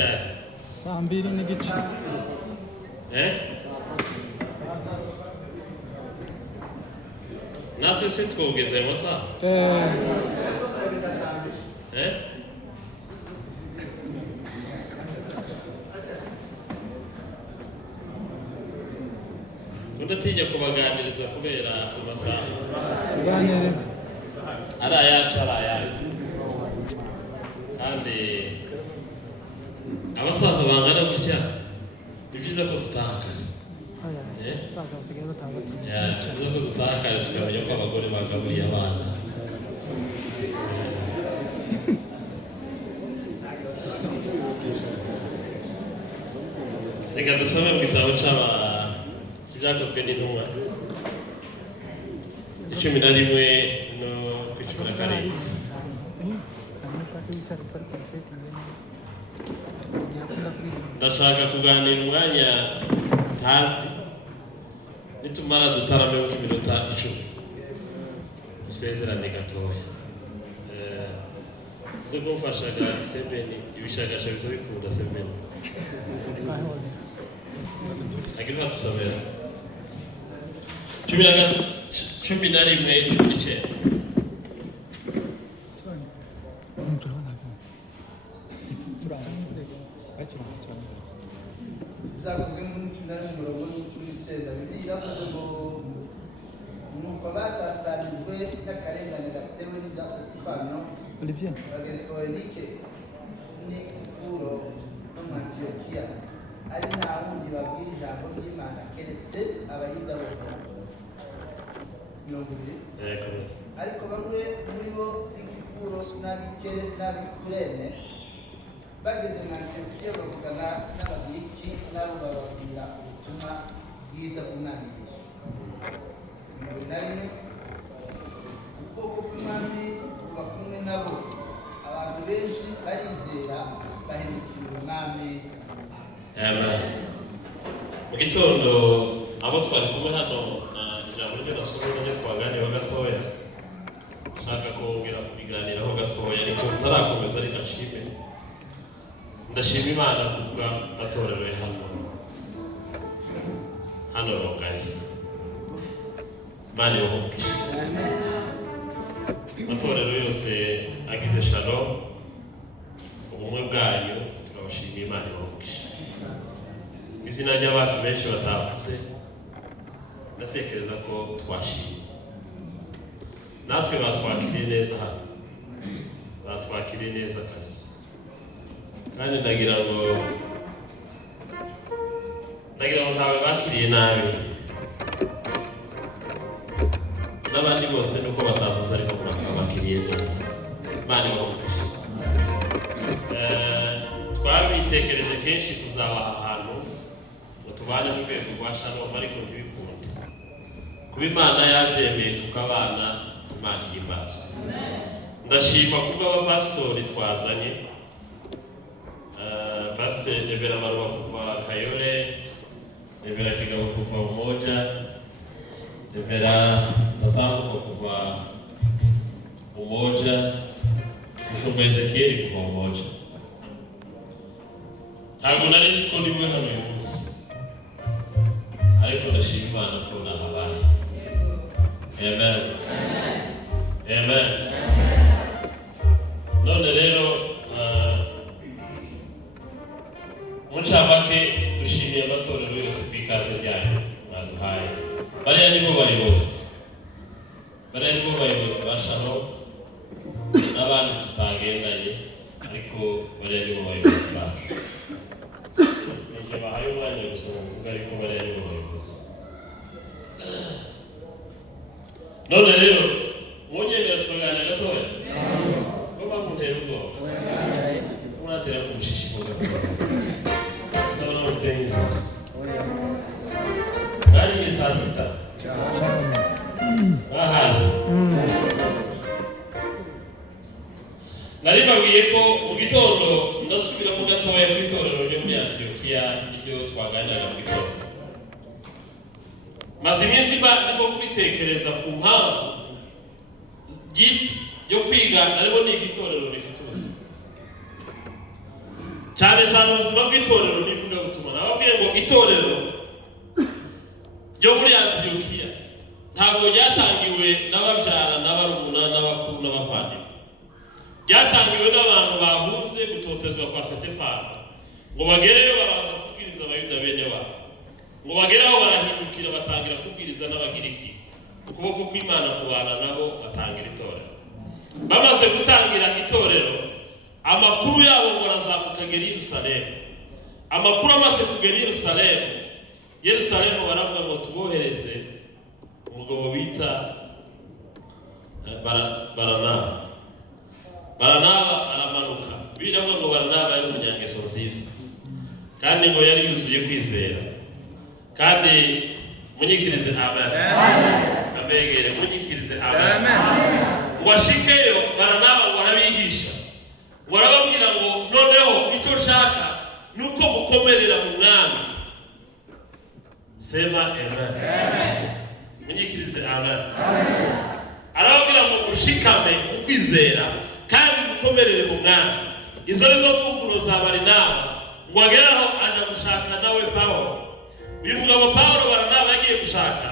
ryari? Saa 2 n'igice. Natwe se twogeze ayo masaha? Kundatinya kubaganiriza kubera amasaha. Tuganiriza. Ari ayacu. Kandi abasaza bangana gutya ni byiza ko dutaha kare. Abasaza basigaye bataha kare. Ni byiza ko dutaha kare tukamenya ko abagore bagaburiye abana. Reka dusome mu gitabo cy'ibyakozwe n'intumwa 11 no ku 17. Ndashaka kuganira umwanya ntazi nitumara dutarameho nk'iminota 10 usezerane gatoya. Zo kumfashaga Sebeni ibishagasha biza bikunda Sebeni. Agira dusomera 11:19. Zakozwe mu 11:19 Bibiliya iravuze ngo nuko batatanijwe n'akarengane gatewe n'ibya Sitefano Bagafonike ni Kuro no mu Antiyokiya ari nta wundi babwira ijambo ry'Imana keretse abayuda bose. 20. Ariko bamwe muri bo b'Ikipuro n'Abikurene bageze mu Antiyokiya bavugana n'Abagiriki nabo bababwira ubutumwa bwiza bw'Umwami Yesu. 21. Ukuboko kw'Umwami kuba kumwe nabo, abantu benshi barizera bahindukira Umwami. Amen. Mu gitondo abo twari kumwe hano na ijambo ryo nasomye n'ibyo twaganiriyeho gatoya, nshaka kongera kubiganiraho gatoya ariko ntarakomeza ari nashime. Ndashima Imana kubwa batorewe hano rogaye. Imana ibahonkishe. Amatorero yose agize Shalom, ubumwe bwanyu turabashimiye. Imana ibahonkishe. Izina ry'abacu benshi batavuze, ndatekereza ko twashimye. Natwe batwakiriye neza hano, batwakiriye neza kabisa. Kandi ndagira ngo ntawe bakiriye nabi, n'abandi bose nuko batavuze ariko bakiriye neza. Imana ibahonkishe. Twabitekereje kenshi kuzabaha ahantu ngo tubane mu rwego rwa Shalom ariko ntibikunde. Kuba Imana yajemeye tukabana, Imana ihimbazwe. Ndashima kuba abapasitori twazanye, Pastor Ebera Maruwa kuva Kayole, Ebera Kigabo kuva Umoja, Ebera Tatambuko kuva Umoja, Mushumba Ezekieli kuva Umoja. Ntabwo nari nzi ko ndi hano uyu munsi, ariko ndashima Imana ko nahabaye. Amen. Amen. None rero muncamake dushimiye amatorero yose ku ikaze ryanyu mwaduhaye. Bariya nibo bayobozi ba Shalom, n'abandi tutagendanye ariko bariya nibo bayobozi bacu. Nije bahaye umwanya gusa muvuga ariko bariya nibo bayobozi. None rero munyemera tukaganira gatoya. Baba muntera ubwoba. Muratera kumushishimuka gatoya. Ndabona mufite n'izo. Bari ni saa 6. Bahaze. Nari babwiye ko mu gitondo ndasubira mu gatoya ku itorero ryo muri Antiyokiya iryo twaganiraga mu gitondo. Maze iminsi ndimo kubitekereza ku mpamvu yo kwiga ariko ni igitorero rifite ubuzima. cyane cyane ubuzima bw'itorero nivuga gutuma nababwiye ngo itorero ryo muri Antiyokiya ntabwo ryatangiwe n'ababyara n'abarumuna n'abakuru n'abavandimwe, ryatangiwe n'abantu bahunze gutotezwa kwa Sitefano ngo bagereyo babanza kubwiriza abayuda bene wabo, ngo bageraho barahindukira batangira kubwiriza n'abagiriki, ukuboko kw'Imana kubana nabo batangira itorero. Bamaze gutangira itorero, amakuru yabo ngo arazamuka agera i Yerusalemu. Amakuru amaze kugera i Yerusalemu baravuga ngo tubohereze umugabo bita Baranaba aramanuka. Biravuga ngo Baranaba yari umunyangeso nziza kandi ngo yari yuzuye kwizera, kandi munyikirize amen. Abegere munyikirize amen. Washikeyo Baranaba ngo arabigisha, warababwira ngo noneho icyo nshaka nuko mukomerera mu mwami. Sema amen. Munyikirize amen. Arababwira ngo mushikame ukwizera kandi mukomerere mu mwami. Izo nizo mvuguro za Barinaba. Ngo ageraho aje gushaka nawe Pawulo. Uyu mugabo Pawulo Baranaba yagiye gushaka,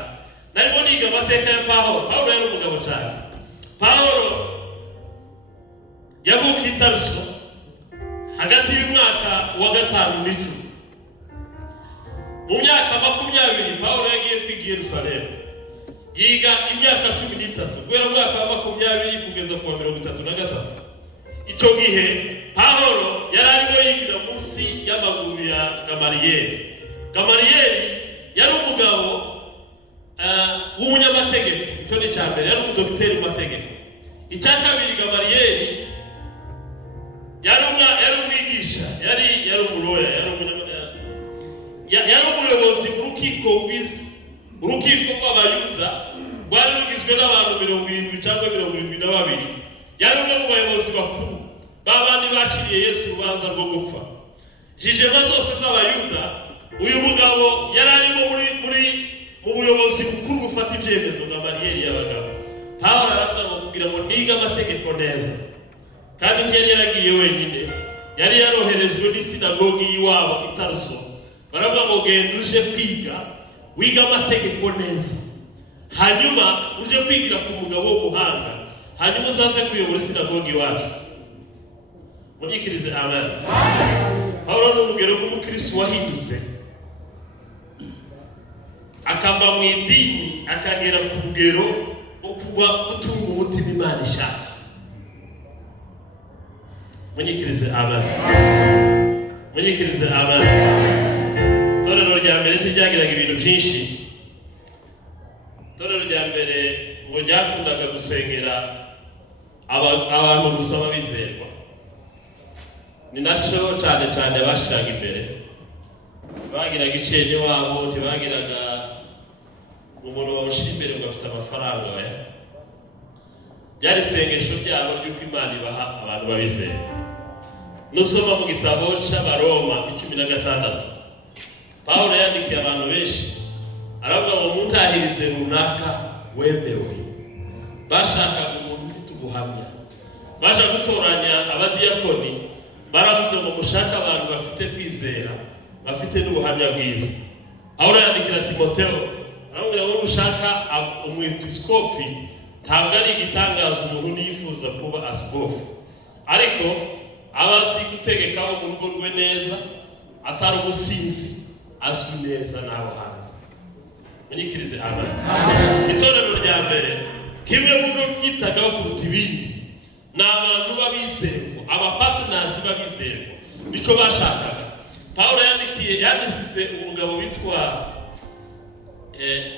narimo niga amateka ya Pawulo. Pawulo yari umugabo cyane. Pawulo yavukiye i Tarso hagati y'umwaka wa 5 n'icumi. Mu myaka 20 Pawulo yagiye kwiga i Yerusalemu, yiga imyaka 13 guhera mu mwaka wa 20 kugeza ku wa 33. Icyo gihe Pawulo yari arimo yigira munsi y'amaguru ya Gamaliyeli. Gamaliyeli yari umugabo w'umunyamategeko. Icyo ni cya mbere, yari umudogiteri mu mategeko. Icya kabiri, Gamaliyeli yari umwigisha, yari umuroya, yari umuyobozi mu rukiko rw'abayuda rwari rugizwe n'abantu 70 cyangwa 72. Yari umwe mu bayobozi bakuru babandi baciriye Yesu urubanza rwo gupfa. Jijema zose z'abayuda, uyu mugabo yari arimo mu buyobozi bukuru gufata ibyemezo nka bariyeri y'abagabo. Pawulo aravuga kugira ngo niga amategeko neza, kandi yari yaragiye wenyine, yari yaroherejwe n'isinagogi y'iwabo i Tarso. Baravuga ngo genda uje kwiga, wiga amategeko neza, hanyuma uje kwigira ku mugabo w'umuhanga, hanyuma uzaze kuyobora isinagogi iwacu. Munyikirize amen. Pawulo ni urugero rw'umukristo wahindutse, akava mu idini akagera ku rugero rwo kuba utunga umutima Imana ishaka. Munyikirize amen. Munyikirize amen. Torero rya mbere ntiryagiraga ibintu byinshi. Torero rya mbere ngo ryakundaga gusengera abantu gusa babizerwa. Ni nacyo cyane cyane bashiraga imbere. Bagiraga icenge wabo, ntibagiraga umuntu bamushira imbere ngo afite amafaranga we. Byari isengesho ryabo ry'uko Imana ibaha abantu babizera. Nusoma mu gitabo cy'Abaroma 16, Pawulo yandikiye abantu benshi, aravuga ngo muntahirize runaka wemewe. Bashakaga umuntu ufite ubuhamya, baje gutoranya abadiyakoni, baravuze ngo mushaka abantu bafite kwizera, bafite n'ubuhamya bwiza. Pawulo yandikira Timoteyo, aravuga ngo ushaka umwepiskopi ntabwo ari igitangaza umuntu nifuza kuba asikofu, ariko abasi gutegekaho mu rugo rwe neza, atari umusinzi, azwi neza n'abo hanze. Munyikirize amen. Itorero rya mbere kimwe mu byo byitagaho kuruta ibindi ni abantu babizerwa, abapatrinazi babizerwa, nicyo bashakaga. Pawulo yanditse umugabo witwa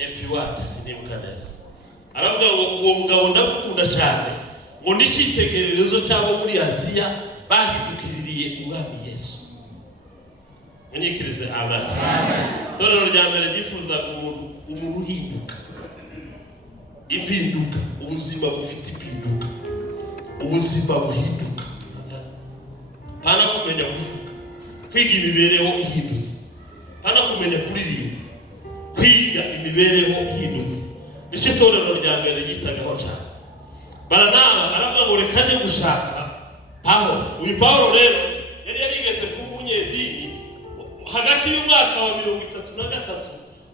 Epiwati, sinibuka neza. Aravuga ngo uwo mugabo ndamukunda cyane, ngo n'icyitegererezo cyabo muri Aziya bahindukiririye umwami Yesu. Munyikirize amen. Torero rya mbere ryifuza umuntu uhinduka, impinduka, ubuzima bufite impinduka, ubuzima buhinduka. Pana kumenya kuvuga, kwiga imibereho ihindutse. Pana kumenya kuririmba, kwiga imibereho ihindutse. Nicyo torero rya mbere yitagaho cyane. Baranaba aravuga ngo reka nje gushaka Pawulo. Uyu Pawulo rero yari yarigeze kuba w'umunyedini hagati y'umwaka wa 33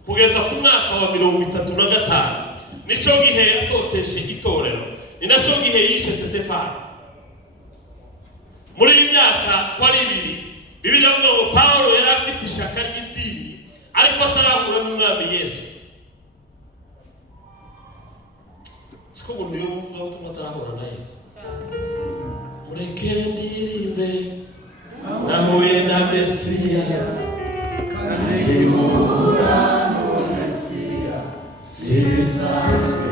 kugeza ku mwaka wa 35 nico gihe yatoteshe itorero, ni naco gihe yishe Stefano. Muri imyaka kwa ibiri Bibiliya ivuga ngo Paulo yari afite ishaka ry'idini ariko atarahura n'umwami Yesu. Siko umuntu yovuga ko tumatarahura na Yesu. Mureke ndirimbe nahuye na Mesiya kandi muhura no Mesiya sibisanzwe.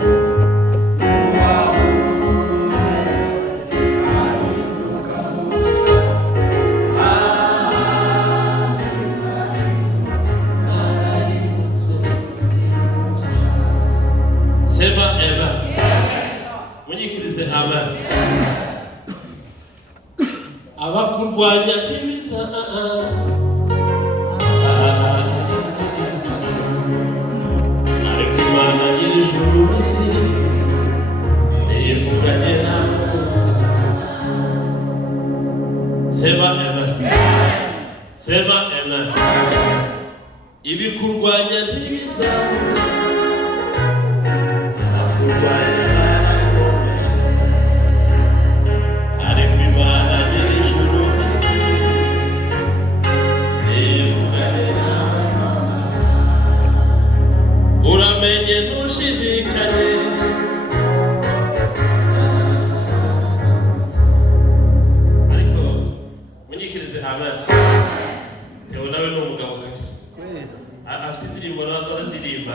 Sema amen. Munyikirize amen. Abakurwanya tibiza ariko Imana nyir'ijuru n'isi ivuganye nawe. Sema amen. Sema amen. Ibikurwanya tibiza uramenye ntushidikanye. Ariko munyikirize amen. Tewe nawe ni umugabo kabisa, afite indirimbo nazo ndirimba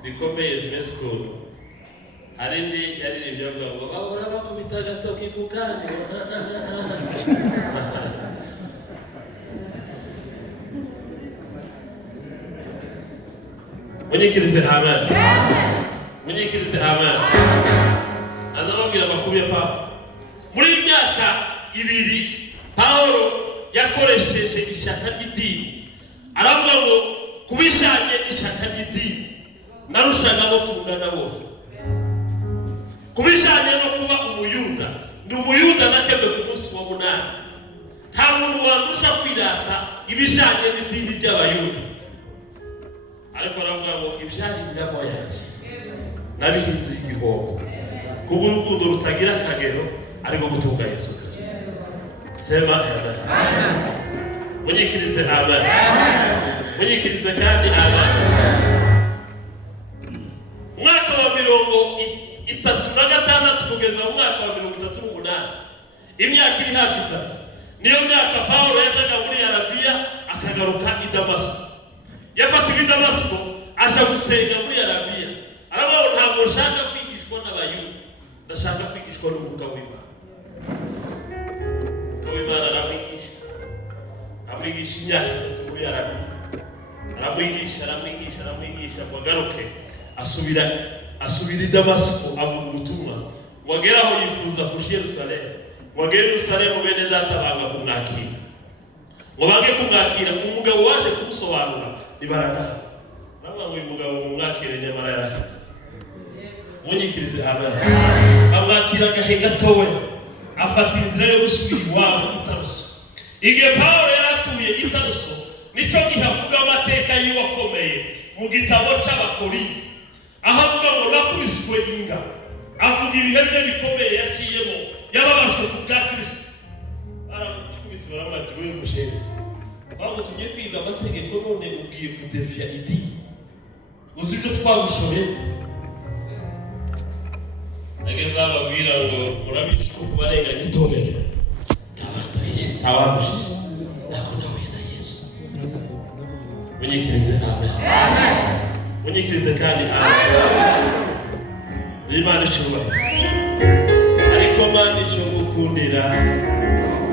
zikomeye zimeze ukuntu. Hari indi yaririmbye avuga ngo bahora bakubita agatoki ku kandi. Munyikirize amen. Munyikirize amen. Azababwira amakuru ya Paulo. Muri imyaka ibiri Paulo yakoresheje ishaka ry'idini. Aravuga ngo kubishanye ishaka ry'idini narushaga abo tungana bose. Kubishanye no kuba umuyuda, ndi umuyuda nakebwe ku munsi wa 8. Nta muntu wandusha kwirata ibishanye n'idini ry'abayuda. Ariko aravuga ngo ibyari indabo yaje nabihinduye igihombo kubw'urukundo rutagira akagero ariko gutunga Yesu Kristo. Sema amen. Munyikirize amen. Munyikirize kandi amen. Mwaka wa 36 kugeza mu mwaka wa 38, imyaka iri hafi 3, niyo myaka Paulo yajaga muri Arabiya akagaruka i Damasiko. Yafatiwe i Damasiko aja gusenga muri Arabiya. Aravuga ngo ntabwo nshaka kwigishwa n'abayuda, ndashaka kwigishwa n'Umwuka w'Imana. Umwuka w'Imana amwigisha imyaka 3 muri Arabiya. Aramwigisha ngo agaruke asubira i Damasiko avuga ubutumwa. Wagera aho yifuza kuja Yerusalemu. Wagera Yerusalemu bene data banga kumwakira. Ngo bange kumwakira, umugabo waje kumusobanura nibarana. Nabwo uyu mugabo umwakire nyamara yarahindutse. Munyikirize amen. Amwakira gahe gatowe afata inzira yo gusubira iwabo i Tarso. Igihe Paulo yaratuye i Tarso nico gihavuga amateka yiwe akomeye mu gitabo cy'Abakorinto. Aho avuga ngo nakubiswe inga, avuga ibihe bye bikomeye yaciyemo yababajwe ku bwa Kristo. Aramukubise baramati we mushezi. Babo tugiye kwiga amategeko none ugiye kudefia idini. Uzibyo twagushoye. Ageza ababwira ngo murabizi ko kubarenganya itorero. Ntabandushije. Nako nawe na Yesu. Munyikirize amen. Amen. Munyikirize kandi amen. Imana ishobora. Ariko Imana ishobokundira.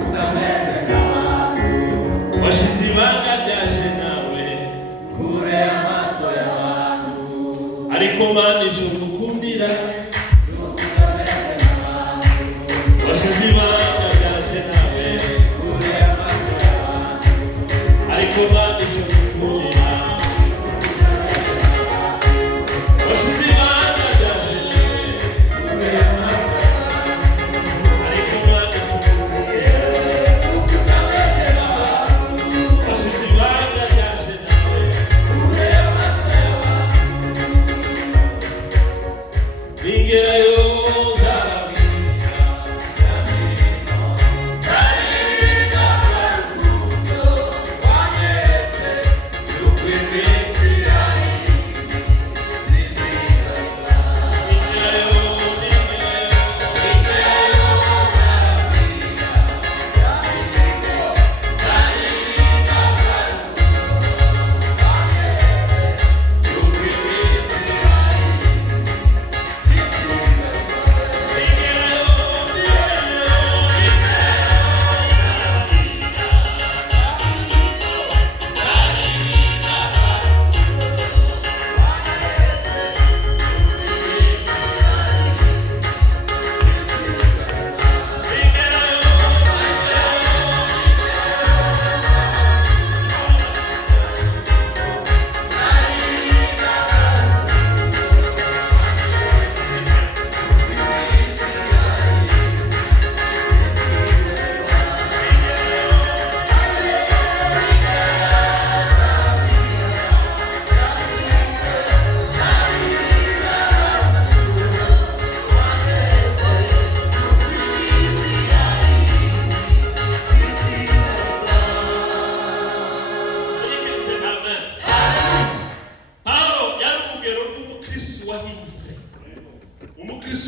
Ukameze n'abantu. Washize ibanga ryaje nawe. Kure amaso y'abantu. Ariko Imana ishobokundira. Ukameze n'abantu. Washize ibanga ryaje nawe. Kure amaso y'abantu. Ariko Imana ishobokundira. Ariko Imana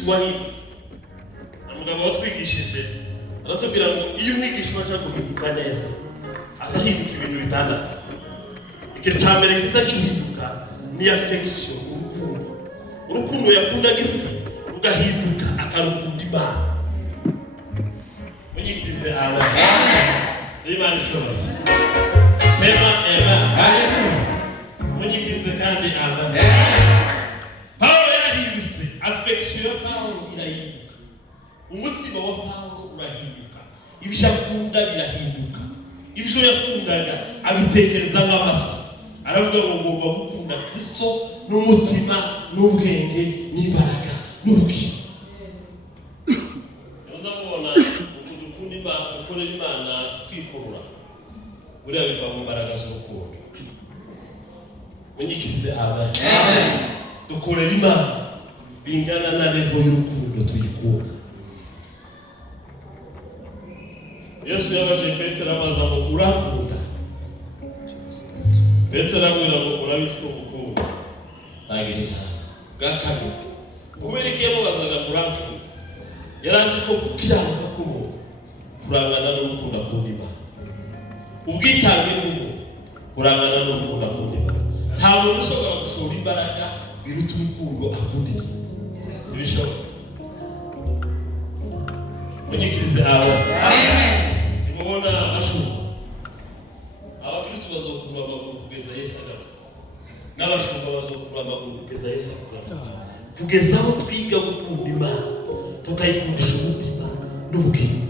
wahindutse. Umugabo watwigishije aratubwira ngo iyo umwigisha ubasha guhinduka neza asa hinduka ibintu bitandatu. Ikintu cya mbere kiza gihinduka ni affection, urukundo yakundaga isi rugahinduka akarukunda Imana. Munyikirize amen. Imana ishobora. Sema amen. Munyikirize kandi amen. Pawulo yahindutse, affection ya Pawulo irahinduka, umutima wa Pawulo urahinduka, ibyo akunda birahinduka, ibyo yakundaga abitekereza nk'amasi. Aravuga ngo ngomba gukunda Kristo n'umutima n'ubwenge n'imbaraga n'urukundo. Uza kubona uko dukunda Imana, dukorera Imana twikurura, buriya biva mu mbaraga z'urukundo. Munyikirize amen. Dukorera Imana bingana na level y'urukundo tuyikunda. Yesu yabaje Petero amaze ngo urakunda. Petero amwira ngo urabizi ko gukunda. Nagirira gakabiri. Kubera ko yamubazaga urakunda, yari azi ko gukiranuka k'umuntu kurangana n'urukundo akunda Imana. Ubwitange bw'umuntu kurangana n'urukundo akunda Imana. Nta muntu ushobora gushora imbaraga biruta urukundo akunda Imana. Ntibishoboka. Munyikirize amen. Nimubona amashuri abakristo bazokura amaguru kugeza Yesu agarutse, n'abashumba bazokura amaguru kugeza Yesu agarutse, kugeza aho twiga gukunda Imana tukayikundisha umutima n'ubwenge.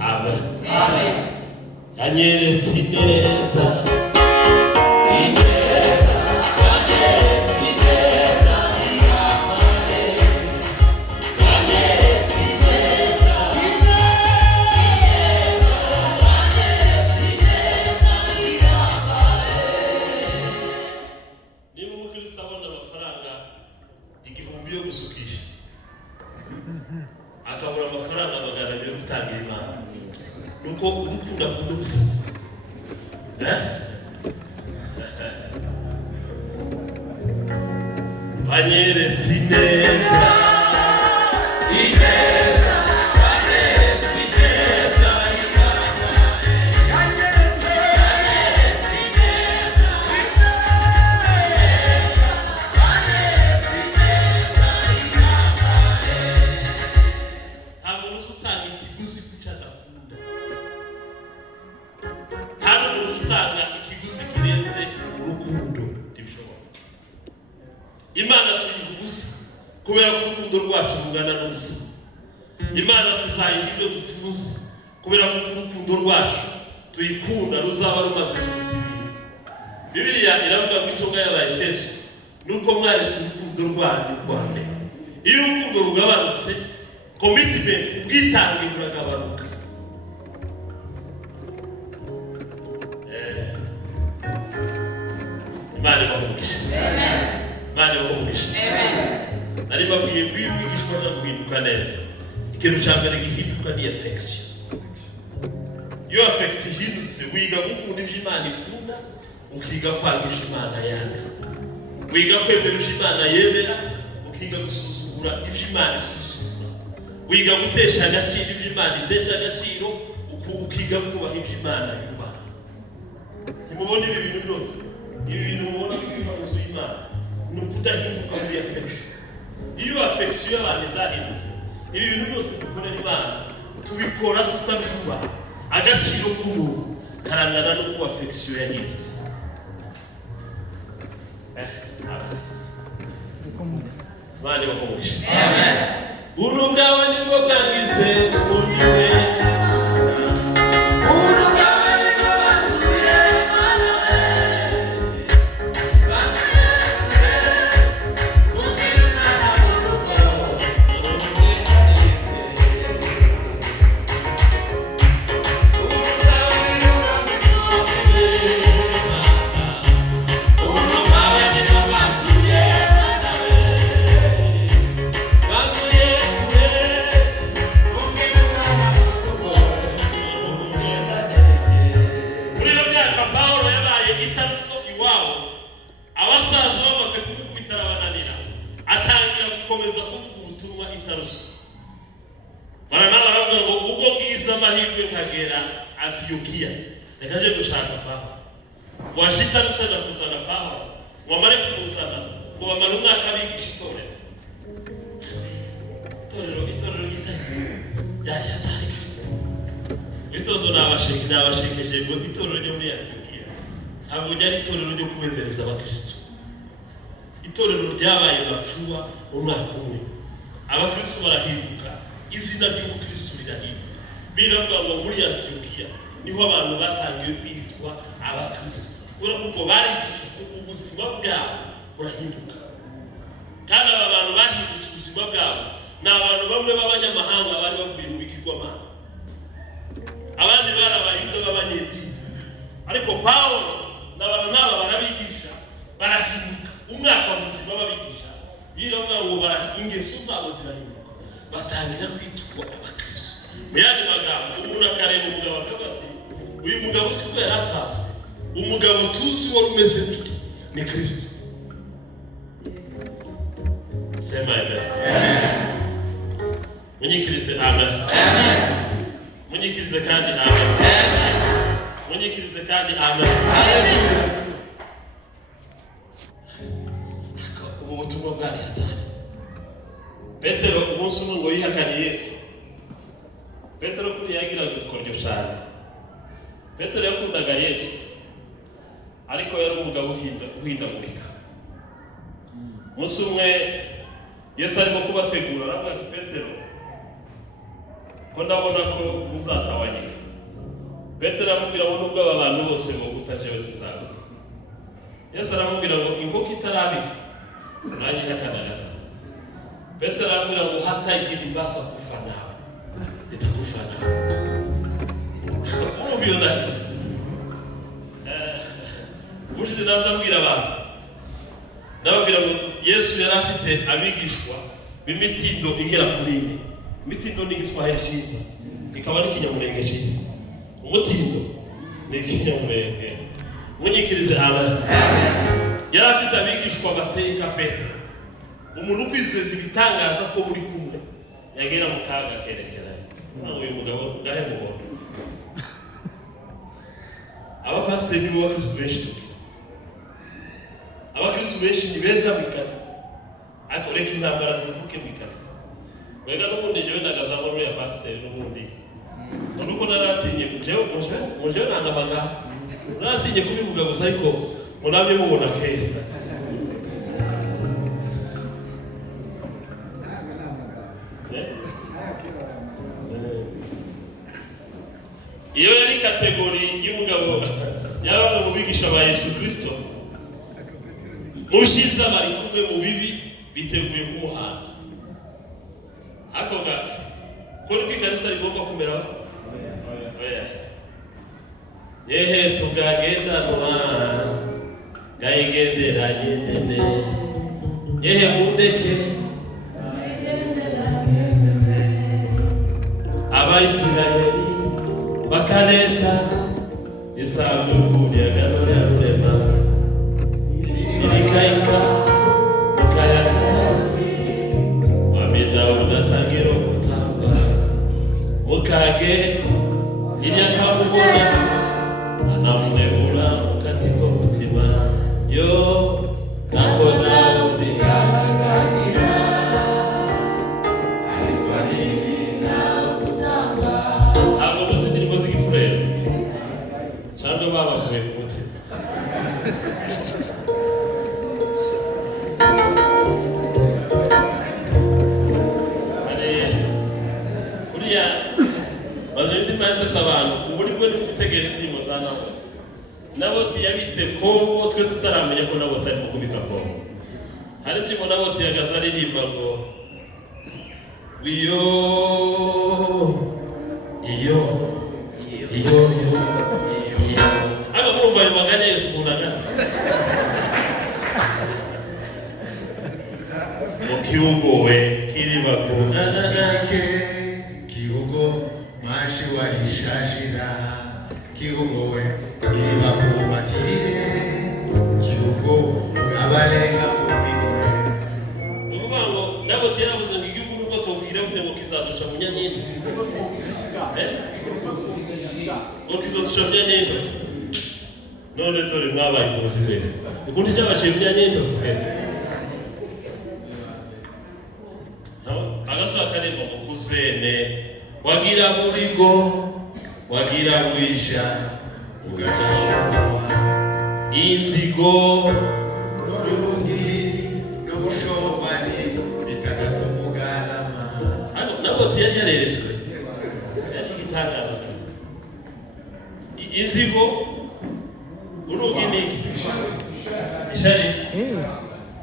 Amen. Yanyeretse ineza, akabura amafaranga magana abiri yo gutangira Imana, nuko urukunda akunda ubusizi. Banyeretse ineza, ineza, banyeretse ineza, banyeretse ineza, banyeretse ineza. Ntabwo utanga ikiguzi kucyo adakunda, ntabwo utanga ikiguzi kirenze urukundo. Imana tuyiha ubusa kubera ko urukundo rwacu rungana n'ubusa. Imana tuzayiha ibyo dutuze kubera ko urukundo rwacu tuyikunda ruzaba rumaze kuruta ibindi. Bibiliya iravuga ngo icyo ngaya Efeso nuko mwarese urukundo rwanyu rwa mbere. Iyo urukundo rugabanutse, commitment, ubwitange buragabanuka. Imana ibahugisha. Imana ibahugisha. Nari babwiye kwigishwa no guhinduka neza. Ikintu cya mbere gihinduka ni affection. Iyo affection ihindutse, wiga gukunda ibyo Imana ikunda, ukiga kwangisha Imana yanga. Wiga kwemera ibyo Imana yemera, ukiga gusuzugura ibyo Imana isuzugura. Wiga gutesha agaciro ibyo Imana itesha agaciro, ukiga kubaha ibyo Imana yubaha. Nimubona ibi bintu byose, ibi bintu mubona kw'ibibazo y'Imana ni ukudahinduka muri affection. Iyo affection y'abantu idahindutse, ibi bintu byose dukorera Imana tubikora tutabyubaha. Agaciro k'umuntu karangana n'uko affection yahindutse. Imana ibahugisha. Buntu bwawe nibwo bwangize ubundi we. amahirwe nkagera Antiokia nakaje gushaka Pawulo washita rusana kuzana Pawulo wamare kumuzana ngo bamara umwaka bigisha itorero gitazi yatari kabisa itoto nabashekeje ngo itorero ryo muri Antiokia ntabwo ryari itorero ryo kubembereza abakristo itorero ryabaye bacuwa umwaka umwe abakristo barahinduka izina ry'ubukristo rirahinduka biravuga ngo muri Antiokia niho abantu batangiye kwitwa abakristo kuko bari ubuzima bwabo burahinduka kandi aba bantu bahindutse ubuzima bwabo ni abantu bamwe b'abanyamahanga bari bavuye mu bigirwamana abandi bari abayuda b'abanyedini ariko Pawulo n'abantu n'aba barabigisha barahinduka umwaka muzima babigisha biravuga ngo ingeso zabo zirahinduka batangira kwitwa abakristo mu yandi magambo umuntu akareba umugabo akavuga ati uyu mugabo si ko yari asanzwe umugabo tuzi wari umeze gute ni Kristo. Sema amen. Munyikirize amen. Munyikirize kandi amen. Munyikirize kandi amen. Ubu butumwa bwari hatari. Petero umunsi umwe ngo yihakanye Yesu. Petero kuri yagira gutkoryo cyane. Petero yakundaga Yesu. Ariko yari umugabo uhindagurika. Umunsi umwe Yesu arimo kubategura aravuga ati Petero ko ndabona ko muzatawanyika. Petero aramubwira ngo nubwo aba bantu bose ngo utajewe sizaguta. Yesu aramubwira ngo inkoko itarabika nanjye ihakana gatatu. Petero aramubwira ngo hata ikibasa kufa nawe itakufa nawe. Urumva iyo ndahiro Ushite nazambwira abantu ndababwira ngo Yesu yari afite abigishwa b'imitindo igera kuri 4. Imitindo ni igiswahili cyiza ikaba ari kinyamurenge cyiza. Umutindo ni kinyamurenge. Munyikirize amen. Yari afite abigishwa bateye nka Petero. Umuntu kwizeza ibitangaza ko muri kumwe yagera mu kaga kerekera. Uyu mugabo ngahe mubona. Abapasiteri ni bakristo benshi abakristo benshi ni beza mu kanisa ariko reka intambara zivuke mu kanisa wega n'ubundi jewe nagazamo muri ya pasiteri n'ubundi nuko naratinye jewe nangamaga naratinye kubivuga gusa ariko munamye mubona keza iyo yari kategori y'umugabo yaba mu bigisha ba Yesu Kristo mushiza bari kumwe mu bibi biteguye kumuhana akoga kuri kwikanisa rigomba kumera yehe tugagenda nwa gayigendera nyene yehe mundeke abayisiraheli bakaleta isanduku ly'agano lya Rurema Kaika Kayakati Wamidawudi atangira gutamba mukage irya kamubona anamunegura mukatiko mutima yo nako Dawudi yashakagira ariko nibina gutamba abo bose ndirimbo z'igifurere cyangwa babavuye ku mutima abantu uburi bwo ni gutegera indimo za Naboti yabise Kongo twe tutaramenya ko Naboti ari mu kubika Kongo. Hari ndimo Naboti yagaza aririmba ngo iyo aba mumva imaganya Yesu kunagana mukiugowe kiriba kunagana Mashi walishashira kiugo we iliba kubatire kiugo abalenga kubigwe Nabo tera buzanga igihugu nubwo tubwira bute ngo kizaduca munyanyiri bizotuchovya nyenjo none turi mwabaye tumusireze ukundi cyabashimya nyenjo agasohoka karimo mukuzene wagira burigo wagira bwisha ugashashwa inzigo n'urundi n'ubushobani bitagatumugana hano nabo tiyari yareretswe yari igitangaro inzigo urugi niki ishari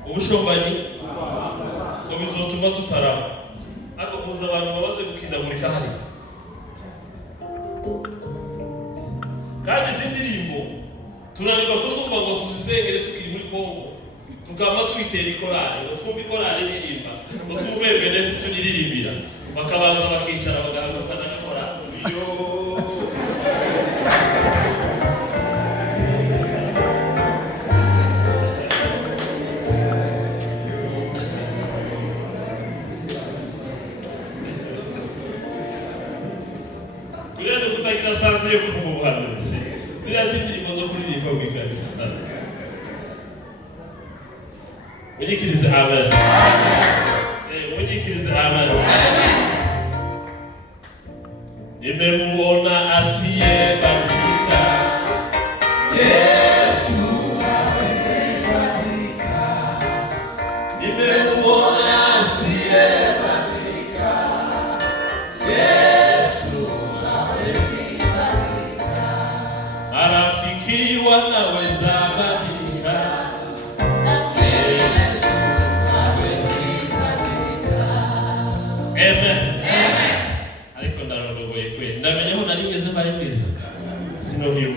ubushobani ngo bizotuma tutarama ariko muza abantu babaze gukindagurika hari kandi izi ndirimbo tunanirwa kuzumva ngo tuzisengere tukiri muri Kongo tukaba twitera ikorari ngo twumve ikorari iririmba ngo twumve neza icyo iririmbira bakabanza bakicara bagahaguruka n'agakora kutagira sanse yo kubuhanuzi ziriya z'indirimbo zo kuririmba wikanisa munyikirize amen munyikirize amen nimemuona asiyebadilika Yesu asiyebadilika nimemuona asiyebadilika Yesu marafiki wanaweza badilika Yesu hawezi badilika. Amen. Amen. Ariko ndarondogoye kwe ndamenya ko nari ngeze bayibiri sino hiyo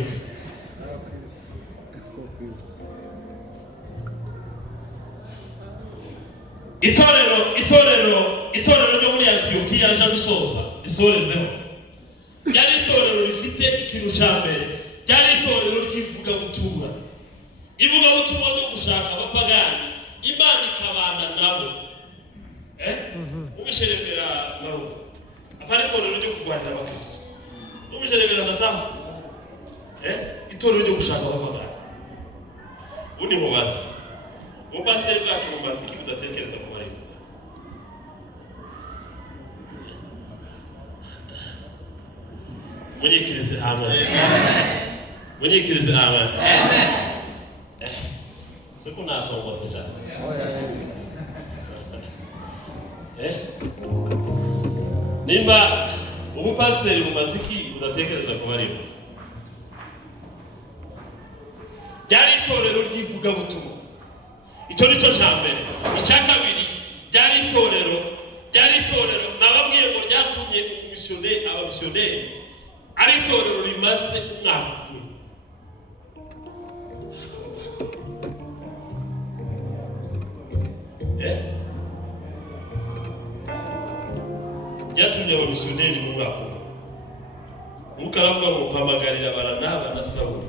itorero ryo muri Antiyokiya aje gusoza isorezeho yari itorero rifite ikintu cya mbere ryari itorero ry'ivuga butumwa ivuga butumwa no gushaka abapagani Imana ikabana nabo ubisherebera ngaruka afari itorero ryo kurwanira abakristo ubisherebera ndatamu itorero ryo gushaka abapagani undi mubazi ubaseri bwacu mubazi iki budatekereza ku mariko munyikirize amen munyikirize amen siko natongose cyane nimba ubupasiteri bumaziki budatekereza ku mariko ryari itorero ry'ivuga butumwa icyo nicyo cya mbere icya kabiri ryari itorero nababwiye ngo ryatumye abamisiyoneri ari itorero rimaze umwaka umwe ryatumye abamisiyoneri mu mwaka umwe Mwuka aravuga ngo mpamagarira Baranaba na Sawuli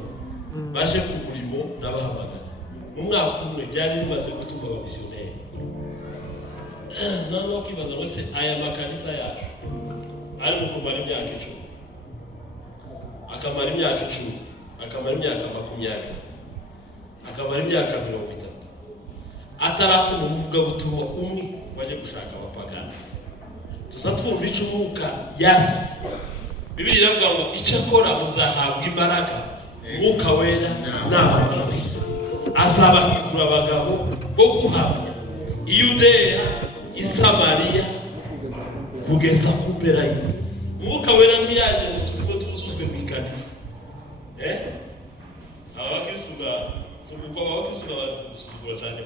baje ku murimo n'abahamagara umwaka umwe ryari rimaze gutuma abamisiyoneri none wakibaza ngo se aya makanisa yacu ari mu kumara imyaka 10 akamara imyaka 10 akamara imyaka 20 akamara imyaka 30 ataratuma umuvuga butumwa umwe waje gushaka abapagani tuza twumva icyo Umwuka yazi Bibiliya iravuga ngo icyo akora muzahabwa imbaraga Umwuka wera n'abamaraika azabahindura abagabo bo guhamya Yudeya Isamariya kugeza ku mpera y'isi Umwuka wera ntiyaje ngo tubwo tuzuzwe mu ikanisa abakirisuga tuko abakirisuga dusuzugura cyane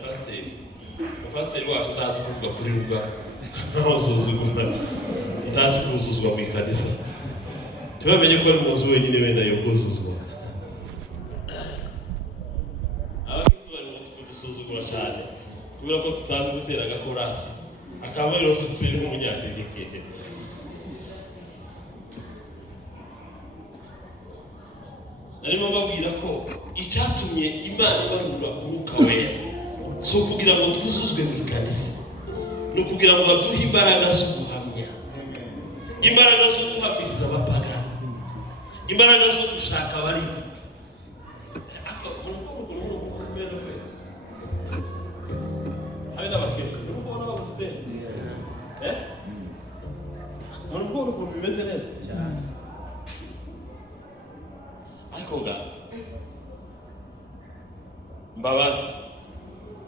pasiteri wacu ntazi kuvuga kuri ruga ntazuzugura ntazi kuzuzwa mu ikanisa tubamenye ko ari umunsi wenyine wenda yo kuzuzwa abakirisuga dusuzugura cyane kubera ko tutazi gutera agakorasi akaba ari ofiseri w'umunyantege narimo mbabwira ko icyatumye Imana ibarura Umwuka wera so kugira ngo twuzuzwe mu ikanisa no kugira ngo baduhe imbaraga zo guhamya imbaraga zo guhamiriza abapagani imbaraga zo gushaka bari hari n'abakecuru ubona babuze muri ubwo ukuntu bimeze neza cyane ariko ga mbabazi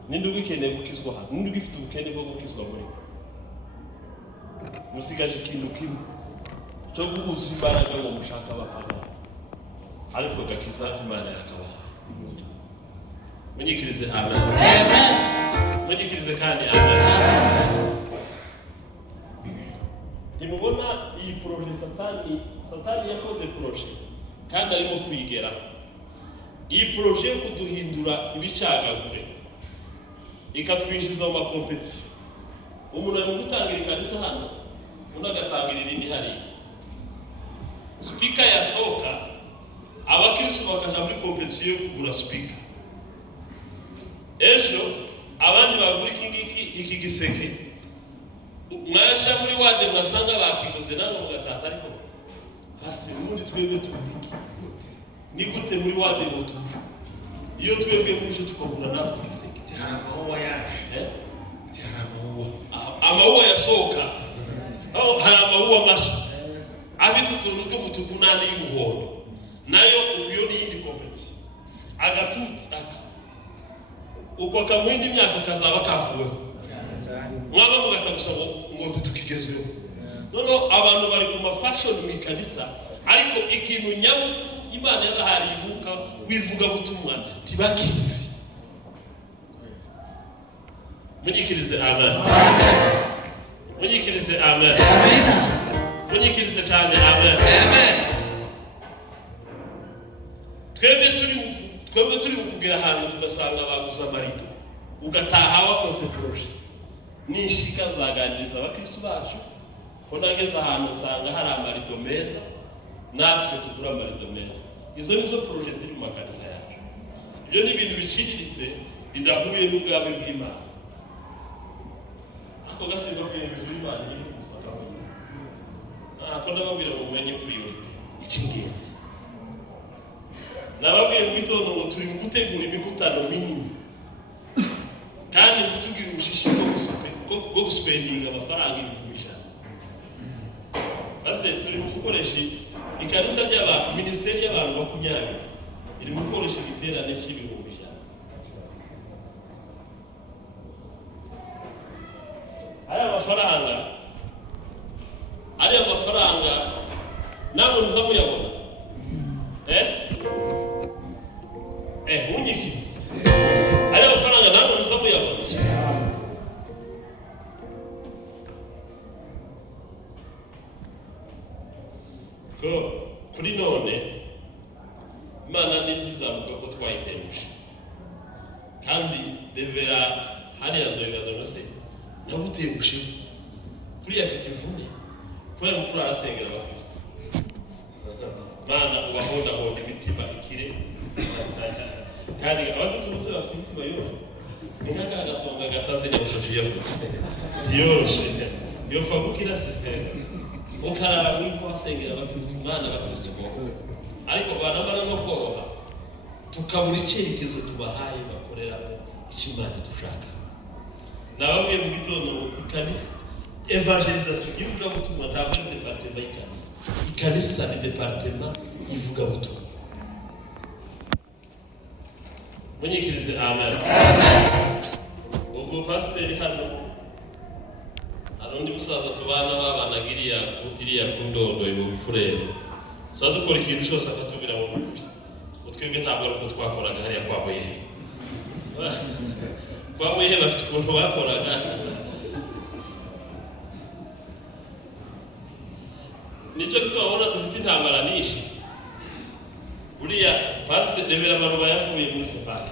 ninde ugikeneye gukizwa hano ninde ugifite ubukene bwo gukizwa muri musigaje ikintu kimwe cyo guhuza imbaraga ngo mushaka abapagani ariko gakiza Imana yakabaha munyikirize amen munyikirize kandi amen ntimubona iyi proje satani yakoze proje kandi arimo kuyigeraho iyi proje yo kuduhindura ibicagagure ikatwinjiza mu makompetisiyo umuntu ari gutangira ikanisa hano undi agatangira irindi hariya sipika yasohoka abakristo bakaja muri kompetisiyo yo kugura sipika ejo abandi bagura iki giseke mwaje muri wade mwasanga bakikoze nabo mugatata ariko hasi muri twebwe tubiki ni gute muri wade moto iyo twebwe muje tukagura natwe giseke amawuwa yaje amawuwa yasohoka hari amawuwa masa afite utuntu tw'umutuku n'andi y'umuhondo nayo uyo n'iyindi kompetisiyo agatuti uko kamwindi myaka kazaba kavuweho mwaba mugata gusa ngo tukigezweho noneho abantu bari ku mafashion mu ikanisa ariko ikintu nyamukuru Imana yabahari ivuka wivuga butumwa ntibakizi munyikirize amen munyikirize amen munyikirize cyane amen twebwe turi kugera ahantu tugasanga baguza amarido ugataha wakoze proje nishika zaganiriza abakristo bacu ko nageze ahantu usanga hari amarido meza natwe tugura amarido meza izo nizo proje ziri mu makanisa yacu ibyo ni ibintu biciriritse bidahuye n'ubwami bw'Imana ako gasenga kwiyemeza Imana iri gusaka ko ndababwira ngo mwenye priority icy'ingenzi nababwiye mu gitondo ngo turi mu gutegura imikutano minini kandi tutugira ubushishi bwo guspendinga amafaranga ibihumbi 100 base turi mu gukoresha ikanisa ry'abantu ministeri y'abantu 20 iri mu gukoresha igiterane cy'ibihumbi 100 ari amafaranga namwe muzamuyabona unyikirize ari amafaranga namwe muzamuyabona ko kuri none Imana nizizavuga ko twayitemusha kandi devera hariya zoyagaza nose nabutemushe kuri afite imvune kubera ko arasengera abakristo Mana ubahonda imitima ikire kandi abakristo bose bafite imitima yose ni nk'agasonga gataze nyabushoje yavuze yoroshe yofa gukira sefera ukarara muri kwasengera abakristo Imana abakristo bose ariko banamara no koroha tukabura icyerekezo tubahaye bakorera icyo Imana dushaka nababwiye mu gitondo ikanisa evangelisation ivuga butumwa ntabwo ari departement y'ikanisa ikanisa ni departement ivuga butumwa munyikirize amen ubwo pasiteri hano undi musaza tubana babanaga iriya ku ndondo ibo bifurero tuza dukora ikintu cyose akatubwira ngo nukuri utwebwe ntabwo ari uko twakoraga hariya kwa Muyehe bafite ukuntu bakoraga nicyo gituma babona dufite intambara nyinshi buriya pasiteri Devera Maruba yavuye muri sepake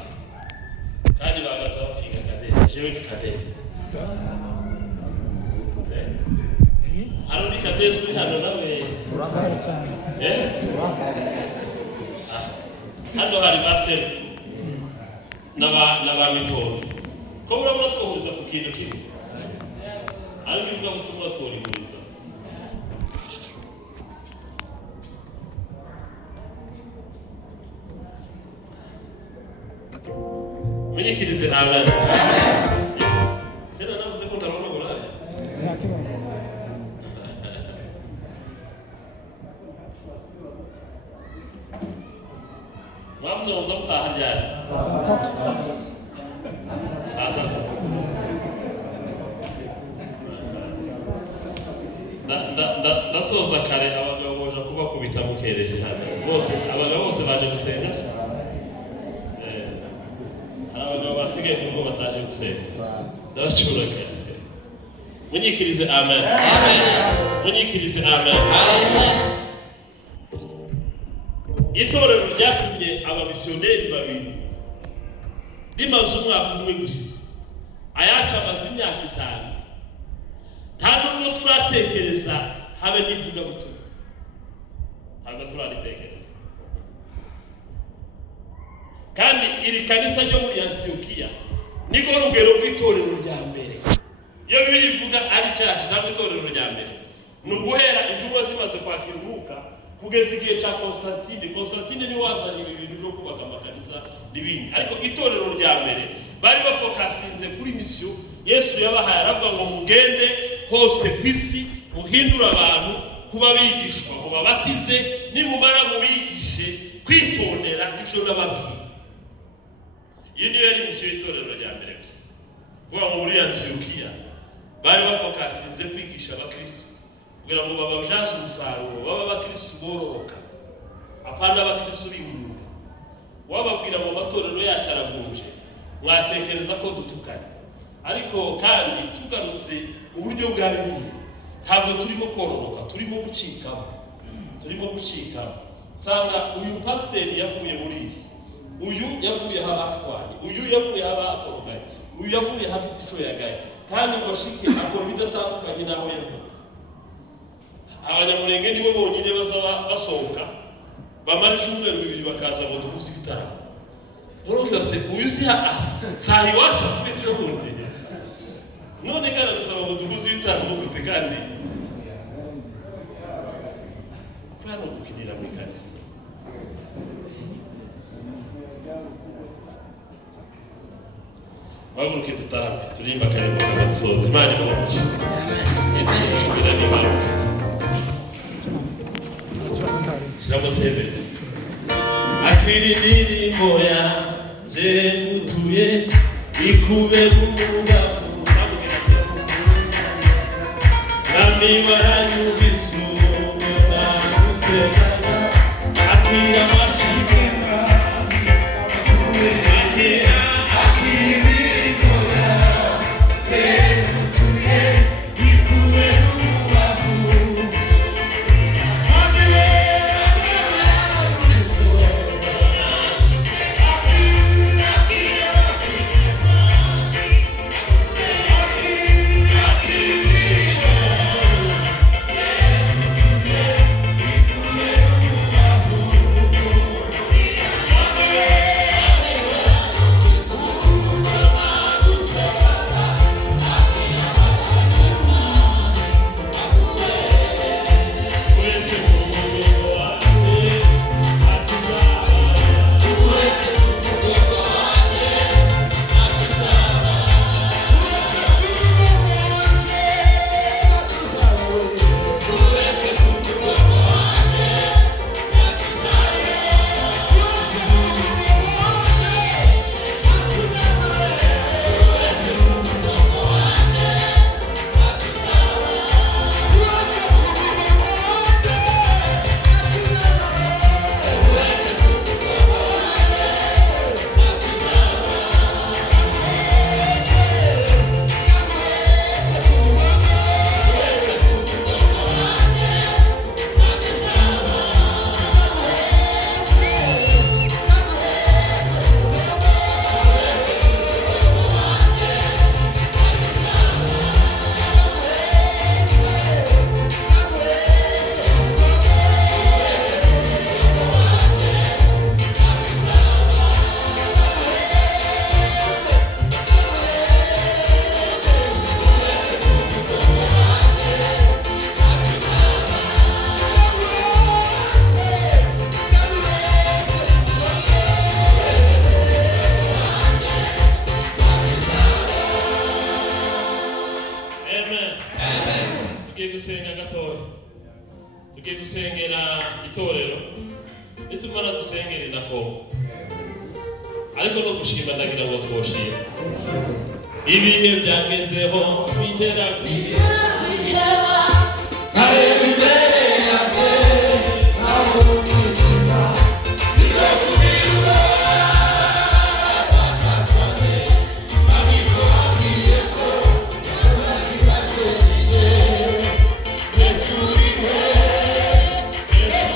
kandi bagaza bakiga kadeze jewe ni kadeze hari undi kadeze uri hano nawe turahari cyane hano hari baseri n'aba mitondo ko murabona twahuriza ku kintu kimwe ariko ibyo butumwa twahuriza amen. Sina navuze ko ndarona gorare. Mwavuze ngo mutaha ryari? Saa tatu. Ndasoza kare abagabo boje kuba kubita mukereje hano. Bose abagabo bose baje gusenga. Abagabo basigaye mu ngo bataje gusenga. Ndabacuraga. Munyikirize amen. Amen. Munyikirize amen. Amen. Itorero ryatumye abamisiyoneri babiri rimaze umwaka umwe gusa. Ayaca amaze imyaka 5. Nta nubwo turatekereza habe nivuga butumwa. Ntabwo turaritekereza. Kandi iri kanisa ryo muri Antiokia niko rugero rw'itorero rya mbere. Iyo Bibiliya ivuga ari cyaje cyangwa itorero rya mbere, ni uguhera intumwa zimaze kwakira umwuka kugeza igihe cya Constantine. Constantine ni wazanye ibintu byo kubaka amakanisa n'ibindi. Ariko itorero rya mbere bari bafokasinze kuri misiyo Yesu yabahaye, aravuga ngo mugende hose ku isi muhindura abantu kuba bigishwa, ngo babatize, nimumara mubigishe kwitondera ibyo nababwiye. Iyo niyo yari misiyo y'itorero rya mbere gusa. Kuba muri Antiokia bari bafokasinze kwigisha abakristo kugira ngo bababyaze umusaruro, baba abakristo bororoka, apana abakristo b'ingurube. Wababwira ngo amatorero yacu aragumuje, mwatekereza ko dutukanye. Ariko kandi tugarutse uburyo bwa Bibiliya, ntabwo turimo kororoka, turimo gucikamo. Sanga uyu pasiteri yavuye muri iki, uyu yavuye habashwanye, uyu yavuye habakorogaye, uyu yavuye hafite icyo yagaye, kandi ngo shike akora bidatandukanye naho yavuye. Abanyamurenge nibo bonyine bazaba basohoka bamara icyumweru 2 bakaza ngo duhuze ibitaramo. None se uyu si sahi wacu afite icyo bundi. None kana gusaba ngo duhuze ibitaramo gute kandi kwano kukinira mu kanisa. Waguruke tutarambe turimba kare bakatsoza Imana imugishe. Amen. Shabosebe akiri ndirimbo ya je mutuye ikube umugafu nami waranyubisu na kuseka akira mashikema akiri ndirimbo ya je mutuye ikube umugafu amen. Tugiye gusenga gatoya. Tugiye gusengera itorero. Nitumara dusengere na Kongo. Ariko no gushima ndagira ngo twoshime. Ibihe byangezeho bitera